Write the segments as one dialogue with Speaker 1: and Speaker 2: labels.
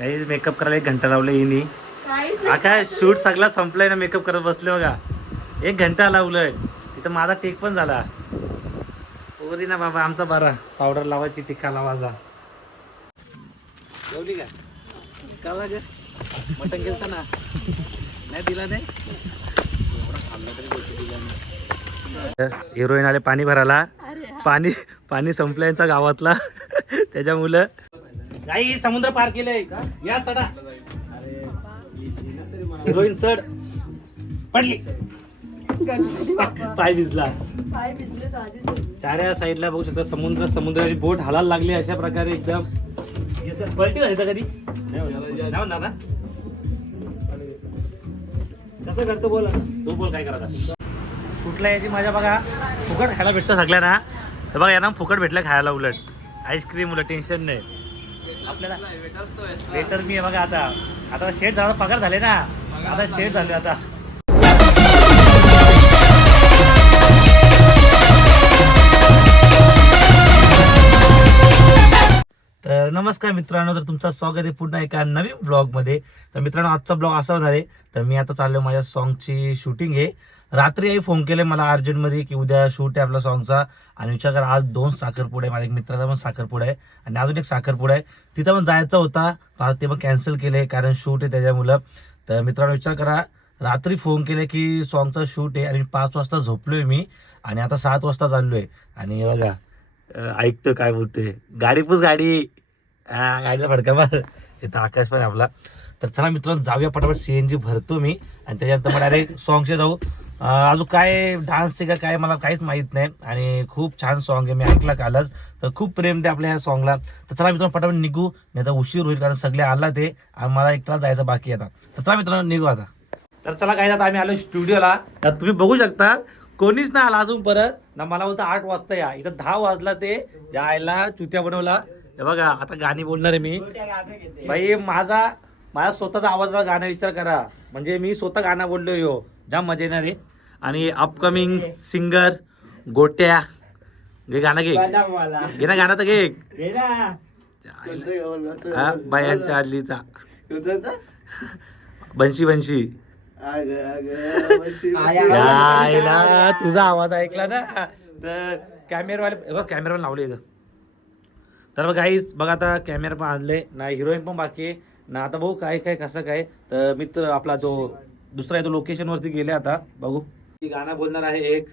Speaker 1: काही मेकअप करायला एक घंटा लावलं हिनी.
Speaker 2: काहीच
Speaker 1: आता शूट सगळा संपलाय ना मेकअप करत बसले बघा. एक घंटा लावलंय. तिथं माझा टेक पण झाला. ओरी ना बाबा आमचा बरा. पावडर लावायची टिक्का लावायचा जेवली का? गेलता ना. नाही दिला नाही? हिरोईन आले पाणी भरायला. पाणी पाणी संपलं यांचा गावातला. त्याच्यामुळं काही समुद्र पार केले या चढा. हिरोईन चढ. पडली. पाय भिजला.
Speaker 2: पाय
Speaker 1: चाऱ्या साईडला बघू शकता समुद्र समुद्राची बोट हालायला लागली अशा प्रकारे एकदम. पलटी झाली कधी? ना? कसं करतो बोल तू बोल काय करायचा सुटला याची माझ्या बघा. फुकट खायला भेटतं सगळ्या ना तर बघा यांना फुकट भेटलं खायला उलट. आईस्क्रीम उलट टेन्शन नाही. आपल्याला वेटर मी बघा आता. आता शेट झाला पगार झाले ना. आता शेट झाले आता. तर नमस्कार मित्रांनो तर तुमचं स्वागत आहे पुन्हा एका नवीन ब्लॉगमध्ये तर मित्रांनो आजचा ब्लॉग असा होणार आहे. तर मी आता चाललो माझ्या सॉन्गची शूटिंग आहे. रात्री आई फोन केले मला अर्जंटमध्ये की उद्या शूट आहे आपला सॉन्गचा आणि विचार करा आज दोन साखरपुडे आहे माझ्या एक मित्राचा पण साखरपुडा आहे. आणि अजून एक साखरपुडा आहे. तिथं पण जायचा होता. पण ते पण कॅन्सल केले कारण शूट आहे त्याच्यामुळं. तर मित्रांनो विचार करा. रात्री फोन केले की सॉन्गचा शूट आहे. आणि पाच वाजता झोपलोय मी. आणि आता सात वाजता चाललोय. आणि बघा ऐकतो काय बोलतोय. गाडी पूस गाडी. गाडीला फडका मार. इथं आकाश पण आपला. तर चला मित्रांनो जाऊया पटापट. सी एन जी भरतो मी. आणि त्याच्यानंतर मग डायरेक्ट सॉंगचे जाऊ. अजून काय डान्स का काय मला काहीच माहीत नाही. आणि खूप छान सॉन्ग आहे मी ऐकला कालच. तर खूप प्रेम ते आपल्या ह्या सॉन्गला तर चला मित्रांनो पटापट निघू. नाही तर उशीर होईल कारण सगळे आला ते. आणि मला एकटा जायचं बाकी आता. तर चला मित्रांनो निघू आता. तर चला काय आता आम्ही आलो स्टुडिओला तर तुम्ही बघू शकता कोणीच नाही आला अजून परत. ना मला बोलतं आठ वाजता या. इथं दहा वाजला ते. जायला चुत्या बनवला. बघा आता गाणी बोलणार आहे मी. भाई माझा माझा स्वतःचा आवाजाचा गाणं विचार करा. म्हणजे मी स्वतः गाणं बोललो यो. जाम मजा येणार आहे आणि अपकमिंग सिंगर गोट्या. घे गाणं घे. घे ना गाणं तर घे. हा बायांच्या आदलीचा. बंशी बंशी. यायला तुझा आवाज ऐकला ना. तर कॅमेरावाले बघ कॅमेरा पण लावले इथं. तर बघ गाईस बघा आता कॅमेरा पण आणले. ना हिरोईन पण बाकी आहे. ना आता बघू काय काय कसं काय. तर मित्र आपला जो दुसरा आहे तो लोकेशन वरती गेले आता. बघू. गाणं बोलणार आहे एक.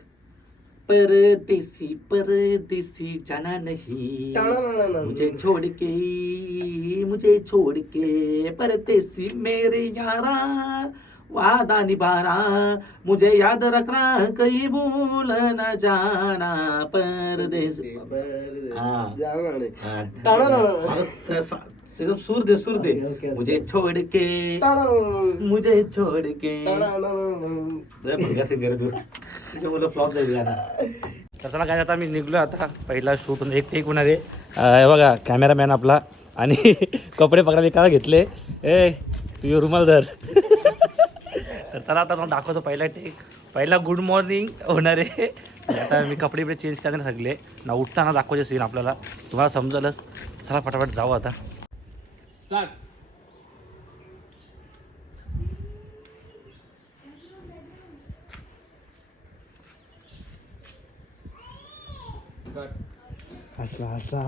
Speaker 1: परदेसी परदेसी जाना नहीं मुझे छोड़ के मुझे छोड़ के परदेसी मेरे यारा वादा निभाना मुझे याद रखना कहीं भूल न जाना. परदेस हाँ। एकदम सुर दे सुर दे। मुझे छोड़ के मुझे छोड़ के लय singer आहे तू। फ्लॉप जाईल गाणं तर चला काय आता मी निघलो आता. पहिला शूट एक टेक होणार आहे. अं, हे बघा कॅमेरामॅन आपला. आणि कपडे पकडायला एकाला घेतले. ए तू यो रुमाल धर. तर चला आता मला दाखवतो पहिला टेक पहिला गुड मॉर्निंग होणार आहे. आता मी कपडे बिपडे चेंज करण्यात सगळे ना उठताना दाखवायचे सीन आपल्याला. तुम्हाला समजलंच. चला फटाफट जाऊ आता. स्टार्ट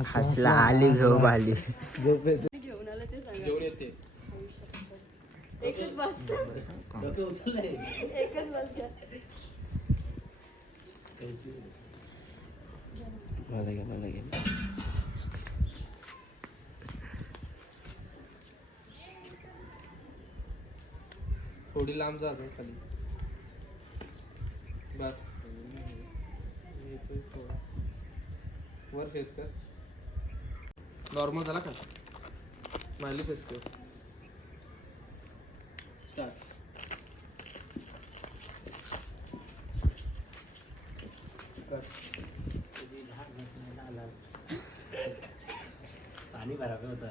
Speaker 3: हसला आली झोप आली
Speaker 2: घेऊन आलं ते सांगा एकच बस. एकच बस घ्या.
Speaker 4: थोडी लांब जा अजून खाली. बस. वर फेस कर. नॉर्मल झाला का? स्माइली फेस कर. स्टार्ट
Speaker 1: पाणी भरावे होतं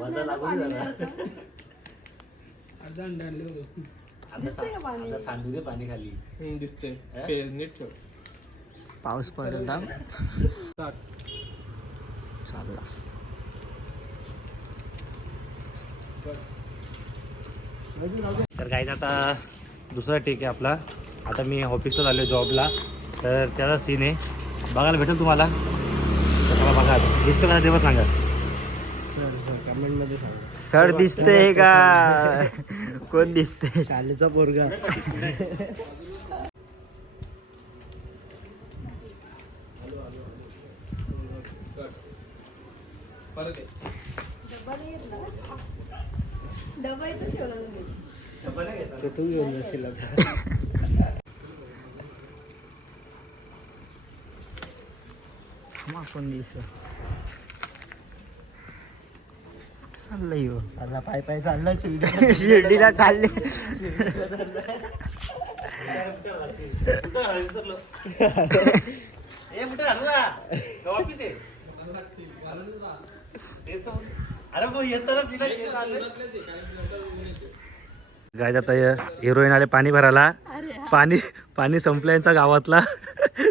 Speaker 1: वजा लागून
Speaker 2: पाणी
Speaker 1: झाला.
Speaker 2: असं.
Speaker 4: अर्धा अंडा आणले
Speaker 1: आता
Speaker 2: दिसतंय पाणी?
Speaker 1: आता सांडू दे पाणी खाली.
Speaker 4: दिसते? फेस नीट ठेव.
Speaker 3: पाऊस पडत चालला.
Speaker 1: तर काही आता दुसरा टेक आहे आपला. आता मी ऑफिसला झालो जॉबला तर त्याचा सीन आहे. बघायला भेटेल तुम्हाला. तर बघा दिसतं का तेव्हा सांगा.
Speaker 3: सर दिसते का? कोण दिसते
Speaker 5: शालेचा पोरगा. ते तू घेऊन जाशील आता.
Speaker 3: मग कोण चाललंय ह्यो.
Speaker 5: चालला पाय पाय चालला शिर्डी
Speaker 3: शिर्डीला चालले.
Speaker 1: गाय आता हिरोईन आले पाणी भरायला.
Speaker 2: अरे
Speaker 1: पाणी पाणी संपलं यांचा गावातला.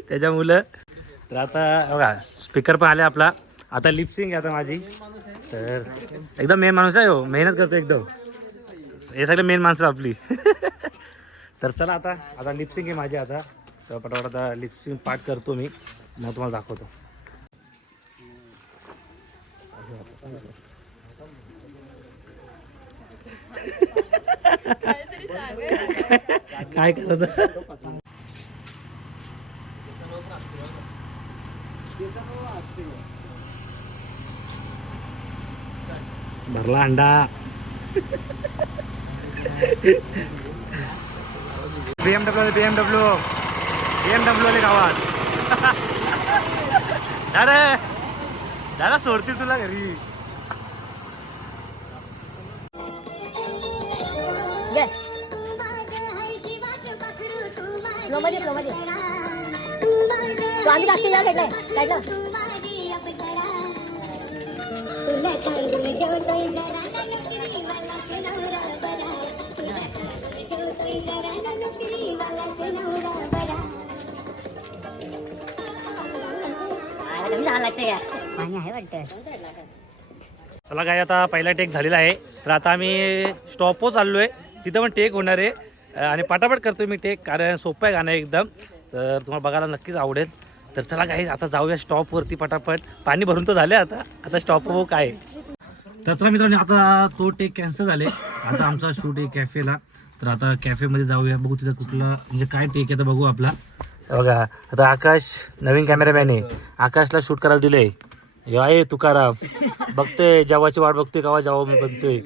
Speaker 1: त्याच्यामुळं तर आता बघा स्पीकर पण आले आपला. आता लिपसिंग आहे आता माझी. तर एकदम मेन माणूस आहे हो. मेहनत करतो एकदम. हे सगळे मेन माणसं आपली. तर चला आता आता लिपसिंग आहे माझी आता. तर पटापट आता लिपसिंग पाठ करतो मी. मग तुम्हाला दाखवतो.
Speaker 2: काहीतरी सांगायचं
Speaker 1: काय करत भरला अंडा बीएमडब्ल्यू बीएमडब्ल्यू बीएमडब्ल्यू आले गावात दादा दादा सोडतील तुला घरी
Speaker 6: फ्लो मध्ये फ्लो मध्ये तू आम्ही दाखशील ना साईडला साईडला
Speaker 1: चला काय आता पहिला टेक झालेला आहे. तर आता आम्ही स्टॉपवर चाललो आहे तिथं पण टेक होणार आहे. आणि पटापट करतो मी टेक कारण सोपं आहे गाणं एकदम. तर तुम्हाला बघायला नक्कीच आवडेल. तर चला काही आता जाऊया स्टॉपवरती पटापट. पाणी भरून तर झालं आता. आता स्टॉप काय? तर मित्रांनो आता तो टेक कॅन्सल झाले. आता आमचा शूट आहे कॅफेला तर आता कॅफेमध्ये जाऊया. बघू तिथं कुठलं म्हणजे काय टेक आहे तर बघू आपला. बघा आता आकाश नवीन कॅमेरामॅन आहे. आकाशला शूट करायला दिले यो आहे तुकाराम. बघतोय जेवाची वाट बघतोय केव्हा जावं मी बघतोय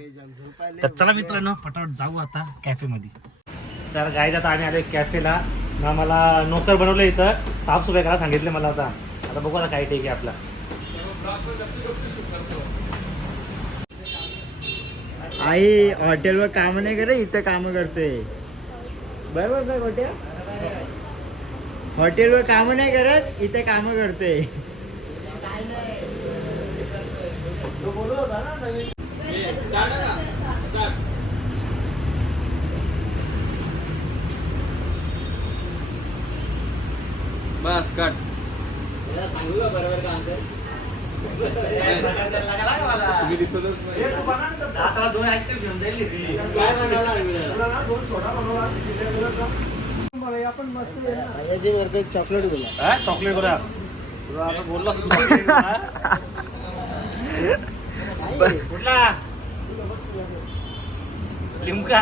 Speaker 1: तर चला मित्रांनो पटापट जाऊ आता कॅफेमध्ये तर गाईज आता आम्ही आलो कॅफेला मग मला नोकर बनवलं इथं. साफसफाई करायला सांगितले मला आता. आता बघू आता काय टेक आहे आपला.
Speaker 3: आई हॉटेलवर काम नाही करे इथं काम करते बरोबर ना गोट्या? हॉटेलवर काम नाही करत इथे काम करते
Speaker 4: बस कट तुम्ही दिसतच नाही.
Speaker 1: दोन आईस्क्रीम घेऊन जाईल
Speaker 5: याची वर्ग एक चॉकलेट दिला
Speaker 1: चॉकलेट आता बोलला कुठला? लिमका.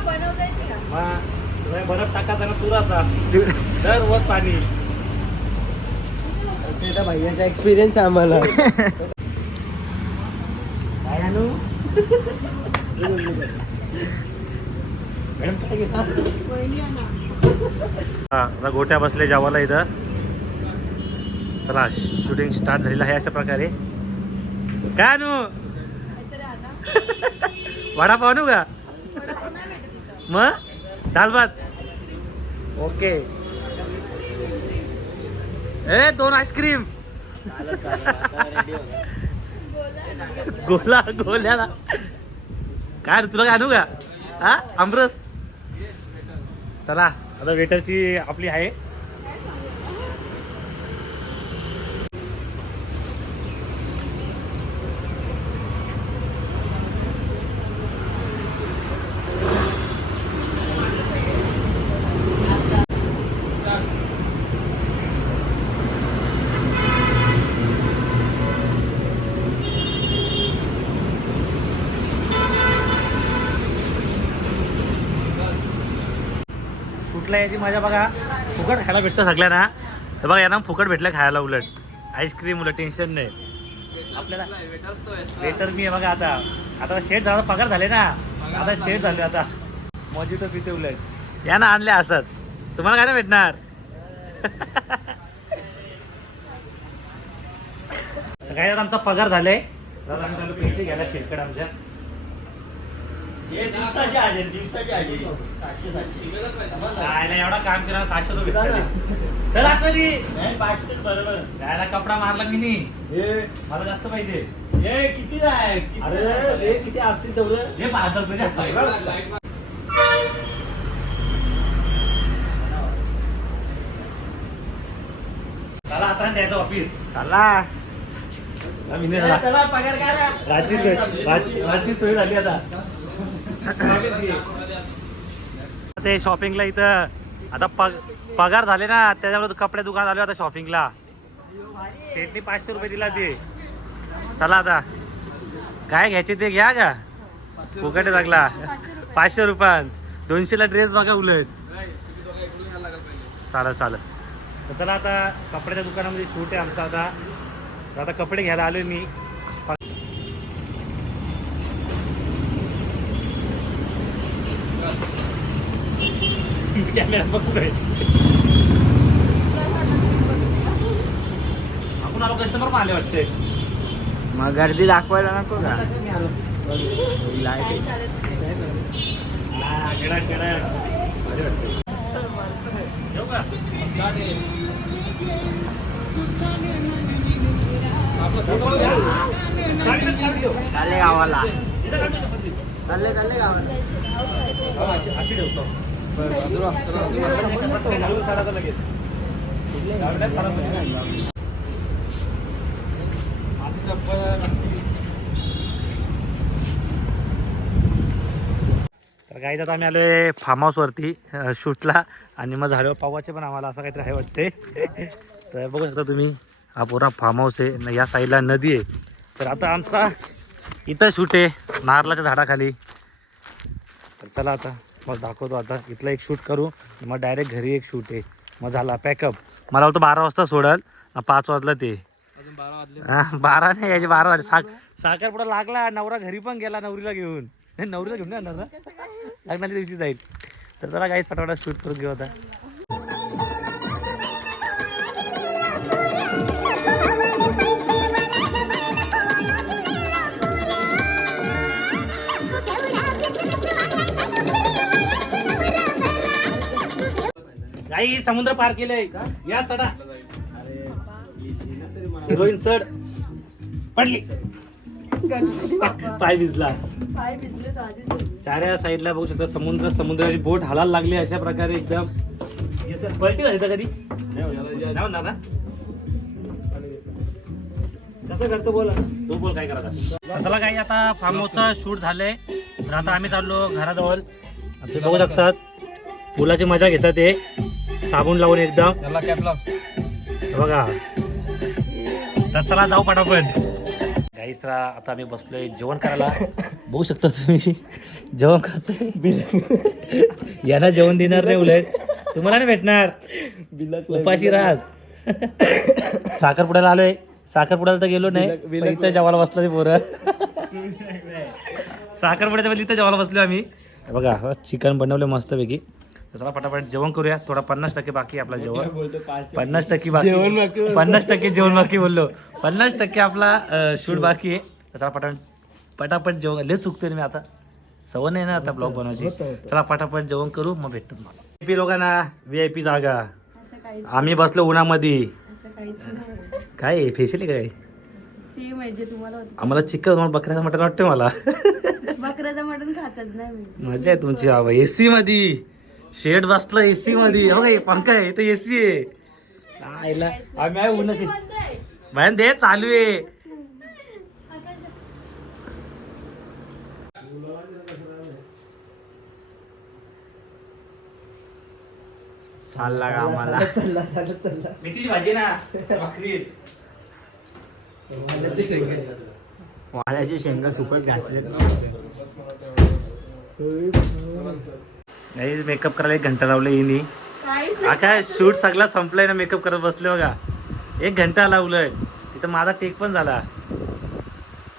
Speaker 2: बनवता
Speaker 1: तुला बरफ टाकायचा ना तुराचा दर वर पाणी.
Speaker 5: भैयाचा एक्सपिरियन्स आम्हाला.
Speaker 1: काय आणू? हा गोट्या बसले जेवायला इथं. चला शूटिंग स्टार्ट झालेलं आहे अशा प्रकारे. काय आणा? वडापाव आणू का? मग? दाल भात ओके. ए दोन आईस्क्रीम. गोला गोल्याला. काय रे, तुला काय आणू का? हा आमरस? चला. आता वेटरची आपली आहे. शूटला याची मजा बघा. फुकट खायला भेटतं सगळ्यांना. हे बघा यांना फुकट भेटलं खायला उलट. आईस्क्रीम उलट टेन्शन नाही. आपल्याला वेटर मी आहे बघा आता. आता शेट झाला पगार झाले ना. आता शेट झाले आता. मजी तर पिते उलट. या ना आणले असंच. तुम्हाला काय ना भेटणार? काय आमचा पगार झालाय. पैसे घ्यायला शेतकडे आमच्या
Speaker 3: दिवसाचे दिवसाचे सातशे सातशे
Speaker 1: नाही एवढा काम केला सहाशे रुपये. भेटले. चल आतमध्ये
Speaker 3: नाही पाचशेच बरोबर.
Speaker 1: जायला कपडा मारला मी नी
Speaker 5: हे.
Speaker 1: मला जास्त पाहिजे.
Speaker 3: हे किती आहे? किती
Speaker 5: अरे ते किती असतील तेवढं?
Speaker 1: हे पाच रुपये द्या. चला आता द्यायचं ऑफिस
Speaker 3: चला.
Speaker 1: झाला.
Speaker 3: पगार
Speaker 1: रातची सोय रात- रातची सोय झाली आता. ते शॉपिंगला इथं आता पग पगार झाले ना त्याच्यामुळे कपडे दुकान आले आता शॉपिंगला शेटनी पाचशे रुपये दिला ते. चला आता. काय घ्यायचे ते घ्या का? फुकट लागला पाचशे रुपयात. दोनशेला ड्रेस बघा उलट. चालेल चालत तर चला आता कपड्याच्या दुकानामध्ये शूट आहे आमचा आता. तर आता कपडे घ्यायला आलो मी. कॅमेरा बघतोय आपण आलो कस्टमर पण आले वाटते
Speaker 3: मग गर्दी दाखवायला नको का? चालले गावाला. चालले चालले गावाला.
Speaker 1: अशी ठेवतो. तर काही आता आम्ही आलोय फार्म हाऊसवरती शूटला आणि मग झाडं पावाचे पण आम्हाला असं काहीतरी आहे वाटते तर बघू शकता तुम्ही हा पूर्ण फार्म हाऊस आहे. या साईडला नदी आहे. तर आता आमचा इथं शूट आहे नारळाच्या झाडाखाली. तर चला आता. मग दाखवतो आता. इथलं एक शूट करू. मग डायरेक्ट घरी एक शूट आहे. मग झाला पॅकअप मला वाटतं बारा वाजता सोडल. पाच वाजलं ते.
Speaker 4: अजून बारा
Speaker 1: नाही याचे बारा वाजले. साख साखरपुडा लागला. नवरा घरी पण गेला नवरीला घेऊन. नाही नवरीला घेऊन आणणार ना? लग्नाच्या दिवशी जाईल. तर चला काहीच फटाफटा शूट करून घेऊ आता. काही समुद्र पार केलंय या चढा. हिरोईन चढ. पडली. पाय भिजला. चाऱ्या साईडला बघू शकता समुद्र समुद्राची बोट हालायला लागली अशा प्रकारे एकदम. पलटी झाली तर कधी? ना कसं करतो बोल तू बोल काय करा चला काही आता फार्म हाऊसचा शूट झालंय. तर आता आम्ही चाललो घराजवळ. तुम्ही बघू शकतात फुलाची मजा घेतात ते. साबण लावून एकदम
Speaker 4: त्याला कॅप लाव.
Speaker 1: हे बघा. तर चला जाऊ पटापट. गाईस तर आता आम्ही बसलोय जेवण करायला. बघू शकता तुम्ही. जेवण खातोय. यांना जेवण देणार नाही उलट. तुम्हाला नाही भेटणार. उपाशी राहत. साखरपुड्याला आलोय. साखरपुड्याला तर गेलो नाही इथं जेवायला बसलो ते पोरं. साखरपुड्याच्या इथं जेवायला बसलो आम्ही. हे बघा चिकन बनवलं मस्तपैकी. तर चला पटापट जेवण करूया. थोडा पन्नास टक्के बाकी आपला जेवण. पन्नास टक्के बाकी. पन्नास टक्के जेवण बाकी बोललो. पन्नास टक्के आपला शूट बाकी आहे. चला पटापट पटापट जेवण. लय चुकतोय मी आता. सवय नाही ना आता ब्लॉग बनवायची. चला पटापट जेवण करू मग भेटतो मला व्ही पी लोकांना व्ही आय पी जागा. आम्ही बसलो उन्हामध्ये. काय फेशियल आहे काय?
Speaker 2: तुम्हाला
Speaker 1: आम्हाला चिकन बकऱ्याचं मटण वाटतं मला.
Speaker 2: बकऱ्याचं मटण खातच नाही मी.
Speaker 1: मजा आहे तुमची बाबा. एसी मध्ये शेड बसला एसी मध्ये. हो पंखा आहे इथं एसी आहे. आईला. आम्ही आहे उन्हाची बाहेर दे चालू आहे.
Speaker 3: चालला
Speaker 1: मेथीची भाजी ना भाकरी.
Speaker 3: वाळ्याची शेंगा सुकत घातले
Speaker 1: नाही मेकअप करायला एक घंटा लावला येईनी आका शूट सगळा संपलाय ना मेकअप करत बसले बघा. एक घंटा लावलोय. तिथं माझा टेक पण झाला.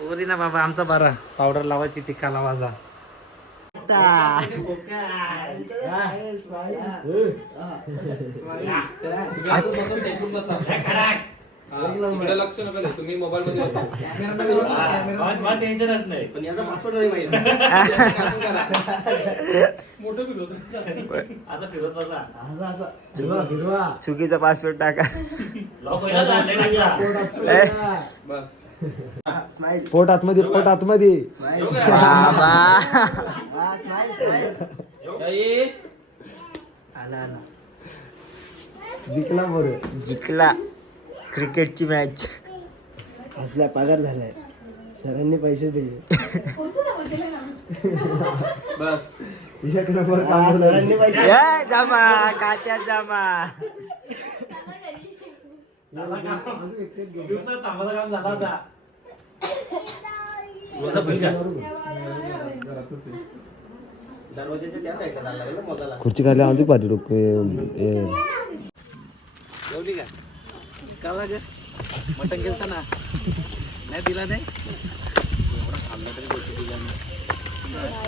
Speaker 1: ओरी ना बाबा आमचा बरा. पावडर लावायची टिक्का लावायचा.
Speaker 4: असं बसून टेकून बसा. इकडे लक्ष नका देऊ. तुम्ही मोबाईल मध्ये बसा.
Speaker 1: टेन्शनच नाही.
Speaker 5: पण याचा पासवर्ड नाही माहिती.
Speaker 4: असं कापून करा. मोठं बिल होतं.
Speaker 1: असं फिरत बसा.
Speaker 5: असा असा.
Speaker 3: चुकीचा पासवर्ड टाका.
Speaker 1: लॉक व्हायला झालंय ना तुला.
Speaker 4: बस.
Speaker 5: स्माइल
Speaker 7: पोट आतमध्ये पोट आतमध्ये
Speaker 3: बाबा.
Speaker 5: स्माइल स्माइल
Speaker 4: या ये.
Speaker 5: आला आला.
Speaker 7: जिंकला बरं.
Speaker 3: जिंकला. क्रिकेटची मॅच.
Speaker 5: असला पगार झालाय. सरांनी पैसे दिले.
Speaker 4: बस.
Speaker 7: एक नंबर
Speaker 5: हा, सरांनी पैसे
Speaker 3: ए, जमा काच्या जमा.
Speaker 1: झाला काम. दिवसात थांबायचं काम झाला होता. रोजा पण का?
Speaker 5: दरवाजाच्या त्या साईडला जायला लागलं ना मोजाला
Speaker 7: खुर्ची खाली आणतो पाठी लोक
Speaker 1: जेवली का? काला ग मटण गेलता ना नाही दिला नाही खाल्ला तरी गोष्टी नाही.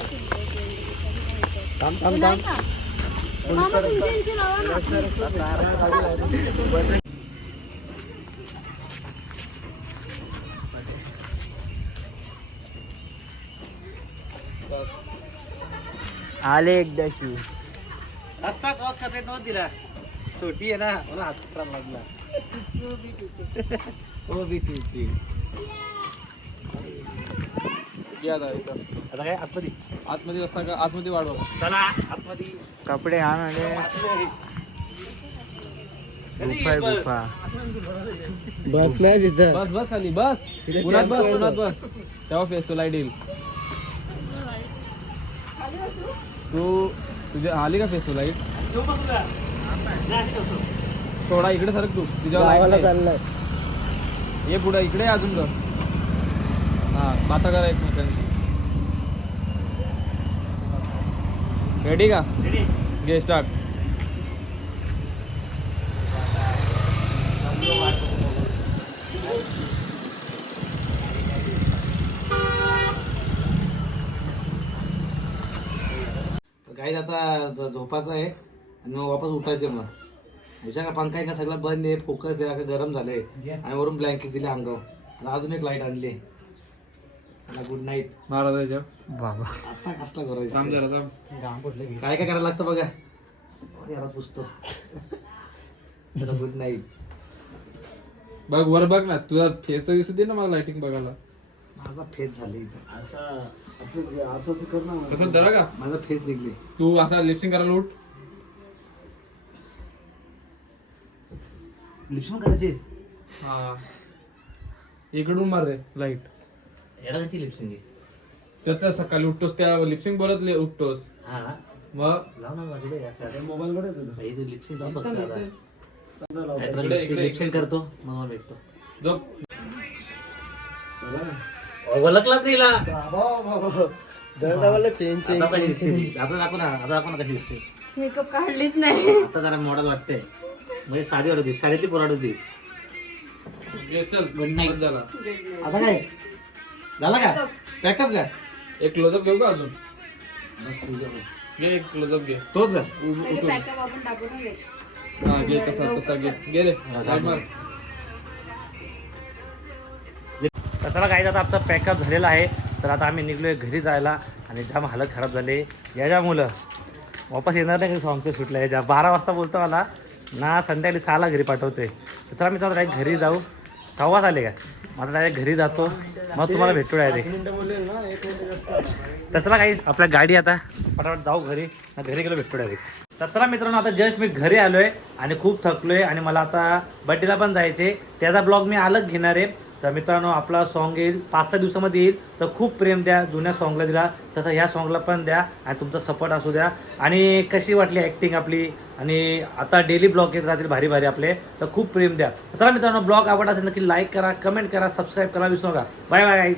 Speaker 3: आले एकदाशी
Speaker 1: रस्ता क्रॉस करता नव्हतं तिला छोटी आहे ना मला हात खराब लागला. हो बी ठीक
Speaker 4: या इथं.
Speaker 1: आता काय आतमध्ये?
Speaker 4: आतमध्ये असता का? आतमध्ये वाढवा.
Speaker 1: चला आतमध्ये.
Speaker 3: कपडे आणि
Speaker 1: आतमध्ये. कधी
Speaker 3: गुफा आहे
Speaker 1: बस?
Speaker 3: गुफा
Speaker 7: बसलाय तिथं.
Speaker 4: बस बस खाली बस. उन्हात बस उन्हात बस. तेव्हा फेस तुला लाइट तू तुझ्या आली का फेस तुला
Speaker 1: लाइट
Speaker 4: थोडा इकडे सरक तू. तुझ्या
Speaker 7: चाललाय.
Speaker 4: ये पुढे इकडे अजून तर हा बाता करा एकमेकांशी. रेडी का?
Speaker 1: Ready?
Speaker 4: घे स्टार्ट
Speaker 1: आता झ- झोपायचं आहे. आणि मग वापस उठायचे मग. विचार का पंखा का सगळं बंद आहे फोकस आहे आता गरम झाले आणि वरून ब्लँकेट दिले अंगावर. आणि अजून एक लाइट आणली. चला गुड नाईट
Speaker 4: महाराज याच्या
Speaker 3: बाबा.
Speaker 1: आता कसला करायचं
Speaker 4: थांब जरा थांब.
Speaker 1: काय काय करायला लागतं बघा. याला पुसतो. चला गुड नाईट
Speaker 4: बघ वर बघ ना तुझा फेस तर दिसू दे ना मला लाइटिंग बघायला.
Speaker 1: माझा फेस झाले इथं.
Speaker 7: असं असं कर ना.
Speaker 4: तसं धरा का?
Speaker 1: माझा फेस निघले.
Speaker 4: तू असा लिपसिंग करायला उठ.
Speaker 1: लिप्शन करायची.
Speaker 4: हा. इकडून मार रे लाइट
Speaker 1: याला कशी
Speaker 4: तर त्या सकाळी उठतोस त्या लिपसिंग बोलत ले- उठतोस.
Speaker 1: हा.
Speaker 4: मग?
Speaker 1: लाव ना
Speaker 7: मोबाईल कडे तुझं
Speaker 1: इथे लिप्सिंग फक्त
Speaker 4: इकडे- इकडे-
Speaker 1: लिप्सिंग करतो मग मला भेटतो.
Speaker 4: झोप.
Speaker 1: ओळखलाच नाही हिला.
Speaker 5: दरडावाला चेंज चेंज
Speaker 1: आता कशी दिसते? ती? आता दाखव ना आता दाखव ना कशी दिसते.
Speaker 2: मेकअप काढलीच नाही.
Speaker 1: आता जरा मॉडल वाटते म्हणजे साधी होती शाळेतली पोराड होती आता काय? झाला का? पॅकअप का?
Speaker 4: एक क्लोजअप घेऊ का अजून? घे एक क्लोजअप घे.
Speaker 1: तोच
Speaker 4: उठून. हा घे कसा कसा घे.
Speaker 1: तर चला काय आता आमचा पॅकअप झालेला आहे. तर आता आम्ही निघलोय घरी जायला आणि जाम हालत खराब झाले. याच्या मुलं. वापस येणार नाही सॉंगचं शूटला याच्या बारा वाजता बोलतो मला ना संध्याकाळी सहाला घरी पाठवतोय. तर चला मी काय घरी जाऊ. सव्वा झाले का? मला डायरेक्ट घरी जातो. मग तुम्हाला भेटतो डायरेक्ट तर चला काही आपल्या गाडी आता पटापट जाऊ घरी. घरी गेलो भेटतो डायरेक्ट तर चला मित्रांनो आता जस्ट मी घरी आलोय आणि खूप थकलोय आणि मला आता बड्डेला पण जायचे त्याचा ब्लॉग मी अलग घेणार आहे. तर मित्रांनो आपला सॉन्ग येईल. पाच सहा दिवसामध्ये येईल. तर खूप प्रेम द्या जुन्या सॉन्गला दिला. तसं ह्या सॉन्गला पण द्या आणि तुमचा सपोर्ट असू द्या. आणि कशी वाटली ॲक्टिंग आपली? आणि आता डेली ब्लॉग येत राहतील भारी भारी आपले. तर खूप प्रेम द्या. चला मित्रांनो ब्लॉग आवडला असेल नक्की लाईक करा कमेंट करा सबस्क्राईब करा विसरू नका. Bye bye